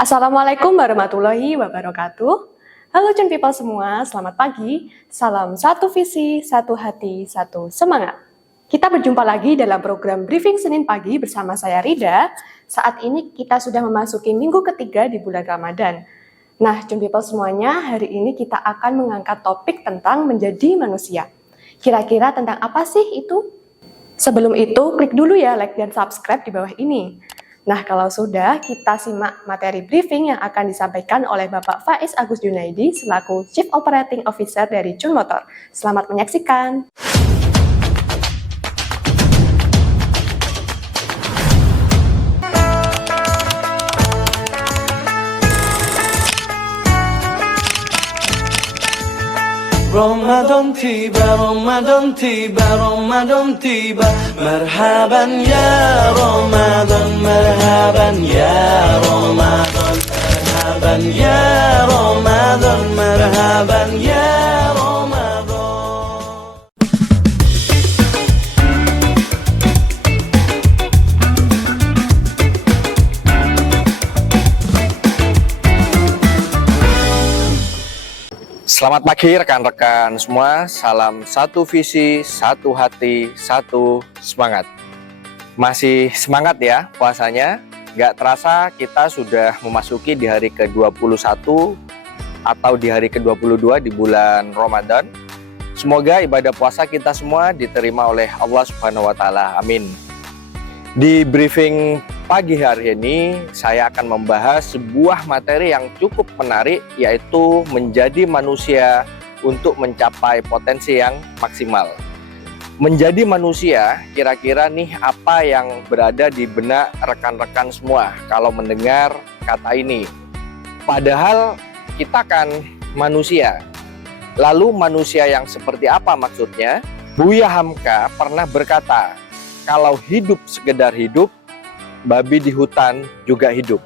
Assalamualaikum warahmatullahi wabarakatuh. Halo Cun People semua, selamat pagi. Salam satu visi, satu hati, satu semangat. Kita berjumpa lagi dalam program Briefing Senin Pagi bersama saya Rida. Saat ini kita sudah memasuki minggu ketiga di bulan Ramadan. Nah, Cun People semuanya, hari ini kita akan mengangkat topik tentang menjadi manusia. Kira-kira tentang apa sih itu? Sebelum itu, klik dulu ya like dan subscribe di bawah ini. Nah, kalau sudah, kita simak materi briefing yang akan disampaikan oleh Bapak Faiz Agus Junaidi selaku Chief Operating Officer dari Chun Motor. Selamat menyaksikan. Ramadan tiba, Ramadan tiba, Ramadan tiba. Marhaban ya Ramadan, marhaban ya Ramadan, marhaban ya Ramadan, marhaban ya Ramadan. Selamat pagi rekan-rekan semua, salam satu visi, satu hati, satu semangat. Masih semangat ya puasanya, nggak terasa kita sudah memasuki di hari ke-21 atau di hari ke-22 di bulan Ramadan. Semoga ibadah puasa kita semua diterima oleh Allah Subhanahu wa Ta'ala, amin. Di briefing pagi hari ini, saya akan membahas sebuah materi yang cukup menarik, yaitu menjadi manusia untuk mencapai potensi yang maksimal. Menjadi manusia, kira-kira nih apa yang berada di benak rekan-rekan semua kalau mendengar kata ini. Padahal kita kan manusia. Lalu manusia yang seperti apa maksudnya? Buya Hamka pernah berkata, kalau hidup sekedar hidup, babi di hutan juga hidup.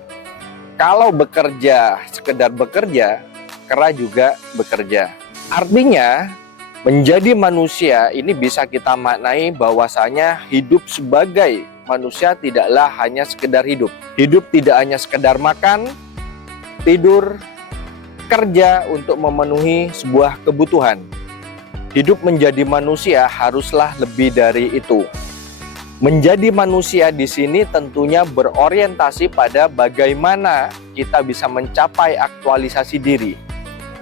Kalau bekerja sekedar bekerja, kera juga bekerja. Artinya, menjadi manusia ini bisa kita maknai bahwasanya hidup sebagai manusia tidaklah hanya sekedar hidup. Hidup tidak hanya sekedar makan, tidur, kerja untuk memenuhi sebuah kebutuhan. Hidup menjadi manusia haruslah lebih dari itu. Menjadi manusia di sini tentunya berorientasi pada bagaimana kita bisa mencapai aktualisasi diri.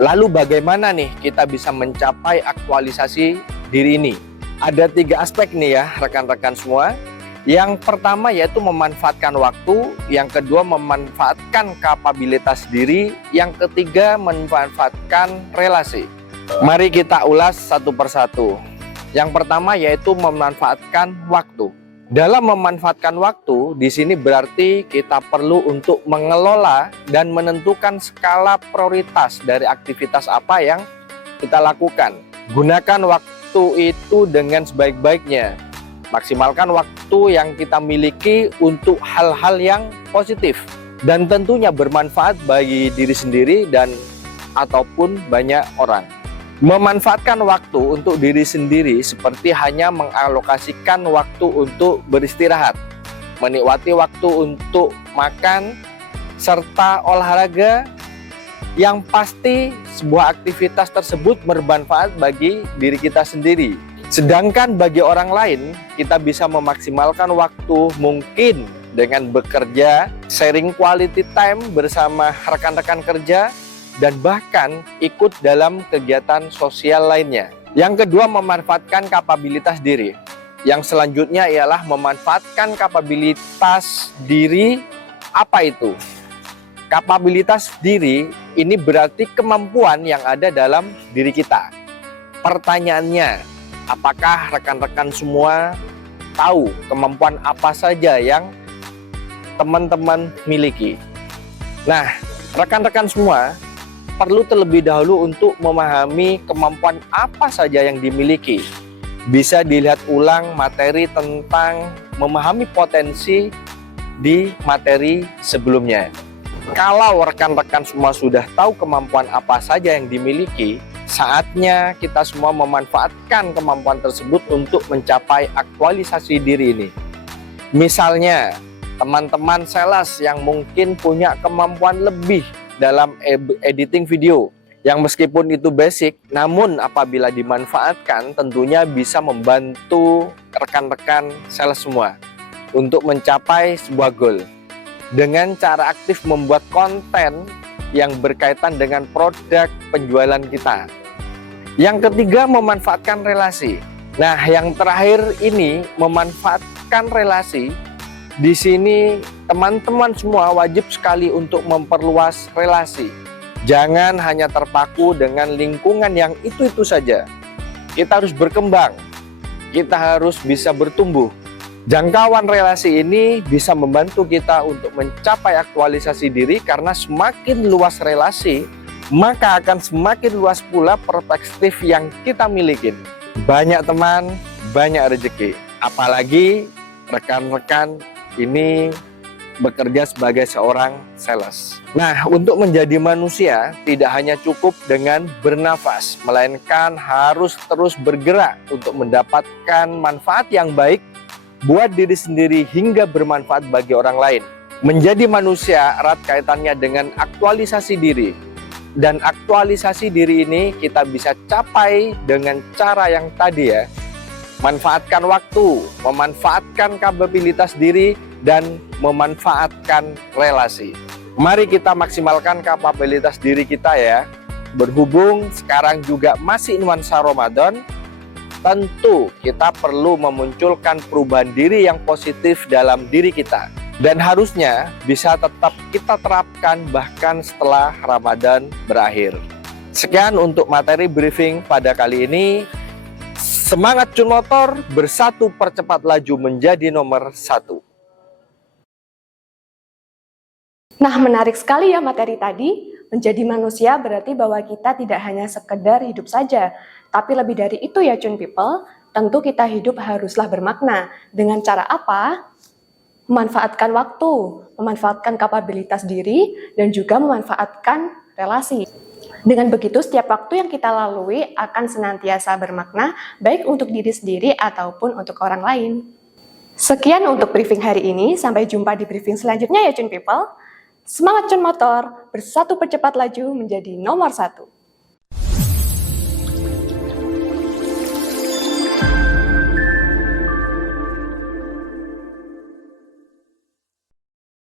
Lalu bagaimana nih kita bisa mencapai aktualisasi diri ini? Ada 3 aspek nih ya rekan-rekan semua. Yang pertama yaitu memanfaatkan waktu, yang kedua memanfaatkan kapabilitas diri, yang ketiga memanfaatkan relasi. Mari kita ulas satu persatu. Yang pertama yaitu memanfaatkan waktu. Dalam memanfaatkan waktu, di sini berarti kita perlu untuk mengelola dan menentukan skala prioritas dari aktivitas apa yang kita lakukan. Gunakan waktu itu dengan sebaik-baiknya. Maksimalkan waktu yang kita miliki untuk hal-hal yang positif dan tentunya bermanfaat bagi diri sendiri dan ataupun banyak orang. Memanfaatkan waktu untuk diri sendiri seperti hanya mengalokasikan waktu untuk beristirahat, menikmati waktu untuk makan, serta olahraga, yang pasti sebuah aktivitas tersebut bermanfaat bagi diri kita sendiri. Sedangkan bagi orang lain, kita bisa memaksimalkan waktu mungkin dengan bekerja, sharing quality time bersama rekan-rekan kerja, dan bahkan ikut dalam kegiatan sosial lainnya. Yang kedua, memanfaatkan kapabilitas diri. Yang selanjutnya ialah memanfaatkan kapabilitas diri. Apa itu? Kapabilitas diri ini berarti kemampuan yang ada dalam diri kita. Pertanyaannya, apakah rekan-rekan semua tahu kemampuan apa saja yang teman-teman miliki? Nah, rekan-rekan semua perlu terlebih dahulu untuk memahami kemampuan apa saja yang dimiliki. Bisa dilihat ulang materi tentang memahami potensi di materi sebelumnya. Kalau rekan-rekan semua sudah tahu kemampuan apa saja yang dimiliki, saatnya kita semua memanfaatkan kemampuan tersebut untuk mencapai aktualisasi diri ini. Misalnya, teman-teman sales yang mungkin punya kemampuan lebih dalam editing video, yang meskipun itu basic, namun apabila dimanfaatkan tentunya bisa membantu rekan-rekan sales semua untuk mencapai sebuah goal dengan cara aktif membuat konten yang berkaitan dengan produk penjualan kita. Yang ketiga, memanfaatkan relasi. Nah, yang terakhir ini memanfaatkan relasi. Di sini teman-teman semua wajib sekali untuk memperluas relasi. Jangan hanya terpaku dengan lingkungan yang itu-itu saja. Kita harus berkembang. Kita harus bisa bertumbuh. Jangkauan relasi ini bisa membantu kita untuk mencapai aktualisasi diri, karena semakin luas relasi, maka akan semakin luas pula perspektif yang kita miliki. Banyak teman, banyak rezeki. Apalagi rekan-rekan ini bekerja sebagai seorang sales. Nah, untuk menjadi manusia tidak hanya cukup dengan bernafas, melainkan harus terus bergerak untuk mendapatkan manfaat yang baik buat diri sendiri hingga bermanfaat bagi orang lain. Menjadi manusia erat kaitannya dengan aktualisasi diri. Dan aktualisasi diri ini kita bisa capai dengan cara yang tadi ya. Manfaatkan waktu, memanfaatkan kapabilitas diri, dan memanfaatkan relasi. Mari kita maksimalkan kapabilitas diri kita ya. Berhubung sekarang juga masih nuansa Ramadan, tentu kita perlu memunculkan perubahan diri yang positif dalam diri kita. Dan harusnya bisa tetap kita terapkan bahkan setelah Ramadan berakhir. Sekian untuk materi briefing pada kali ini. Semangat Cun Motor, bersatu percepat laju menjadi nomor 1. Nah, menarik sekali ya materi tadi. Menjadi manusia berarti bahwa kita tidak hanya sekedar hidup saja, tapi lebih dari itu ya Cun People. Tentu kita hidup haruslah bermakna. Dengan cara apa? Memanfaatkan waktu, memanfaatkan kapabilitas diri, dan juga memanfaatkan relasi. Dengan begitu, setiap waktu yang kita lalui akan senantiasa bermakna, baik untuk diri sendiri ataupun untuk orang lain. Sekian untuk briefing hari ini, sampai jumpa di briefing selanjutnya ya Cun People. Semangat Cun Motor, bersatu percepat laju menjadi nomor 1.